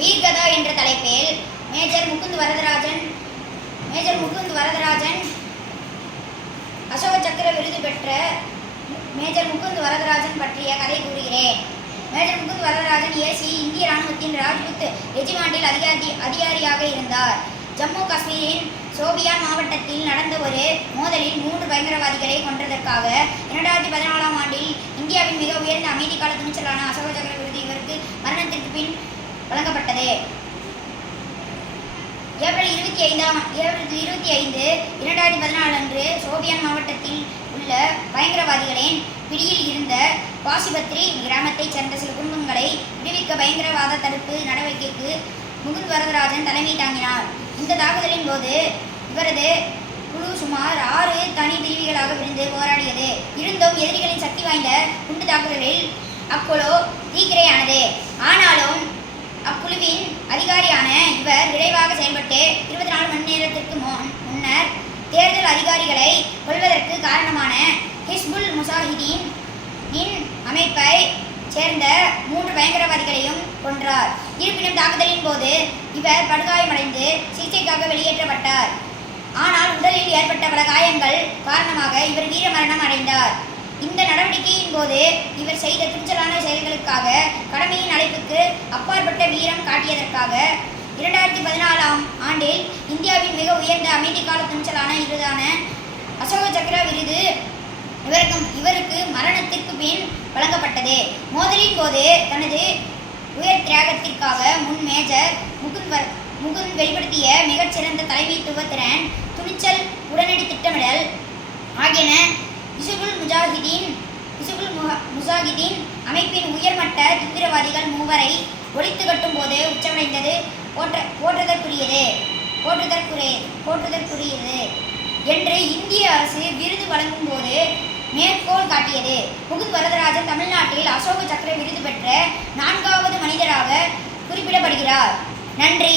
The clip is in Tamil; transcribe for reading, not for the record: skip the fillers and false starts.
வீர்கதா என்ற தலைப்பில் மேஜர் முகுந்த் வரதராஜன் அசோக சக்கர விருது பெற்ற மேஜர் முகுந்த் வரதராஜன் பற்றிய கதை கூறுகிறேன். மேஜர் முகுந்த் வரதராஜன் ஏசி இந்திய இராணுவத்தின் ராஜ்புத் ரெஜிமெண்டில் அதிகாரியாக இருந்தார். ஜம்மு காஷ்மீரின் சோபியான் மாவட்டத்தில் நடந்த ஒரு மோதலில் 3 பயங்கரவாதிகளை கொன்றதற்காக 2014ஆம் ஆண்டில் இந்தியாவின் மிக உயர்ந்த அமைதிக்கால துணிச்சலான அசோக சக்கர விருது இவருக்கு மரணத்திற்கு பின் வழங்கப்பட்டது. ஏப்ரல் 25, 2014 அன்று சோபியான் மாவட்டத்தில் உள்ள பயங்கரவாதிகளின் பிடியில் இருந்த பாசிபத்ரி கிராமத்தைச் சேர்ந்த சில குடும்பங்களை விடுவிக்க பயங்கரவாத தடுப்பு நடவடிக்கைக்கு முகுந்த் வரதராஜன் தலைமை தாங்கினார். இந்த தாக்குதலின் போது இவரது குழு சுமார் 6 தனி பிரிவுகளாக பிரிந்து போராடியது. இருந்தும் எதிரிகளின் சக்தி வாய்ந்த குண்டு தாக்குதலில் அக்குழு தீக்கிரையானது. ஆனாலும் அக்குழுவின் அதிகாரியான இவர் விரைவாக செயல்பட்டு 24 மணி நேரத்திற்கு முன்னர் தேர்தல் அதிகாரிகளை கொல்வதற்கு காரணமான ஹிஸ்புல் முஜாஹிதீன் அமைப்பை சேர்ந்த 3 பயங்கரவாதிகளையும் கொன்றார். இருப்பினும் தாக்குதலின் போது இவர் படுகாயமடைந்து சிகிச்சைக்காக வெளியேற்றப்பட்டார். ஆனால் உடலில் ஏற்பட்ட பல காயங்கள் காரணமாக இவர் வீரமரணம் அடைந்தார். இந்த நடவடிக்கையின் போது இவர் செய்த துணிச்சலான செயல்களுக்காக கடமையின் அழைப்புக்கு அப்பாற்பட்ட வீரம் காட்டியதற்காக 2014ஆம் ஆண்டில் இந்தியாவின் மிக உயர்ந்த அமைதிக்கால துணிச்சலான விருதான அசோக சக்கர விருது இவருக்கு மரணத்திற்கு பின் வழங்கப்பட்டது. மோதலின் போது தனது உயர் தியாகத்திற்காக மேஜர் முகுந்த் வெளிப்படுத்திய மிகச்சிறந்த தலைமைத்துவ திறன், துணிச்சல், உடனடி திட்டமிடல் ஆகியன ஹிஸ்புல் முஜாஹிதீன் அமைப்பின் உயர்மட்ட தீவிரவாதிகள் 3 ஒழித்து கட்டும் போது உச்சமடைந்தது போற்றுதற்குரியது என்று இந்திய அரசு விருது வழங்கும் போது மேற்கோள் காட்டியது. முகுந்த் வரதராஜன் தமிழ்நாட்டில் அசோக சக்கர விருது பெற்ற 4வது மனிதராக குறிப்பிடப்படுகிறார். நன்றி.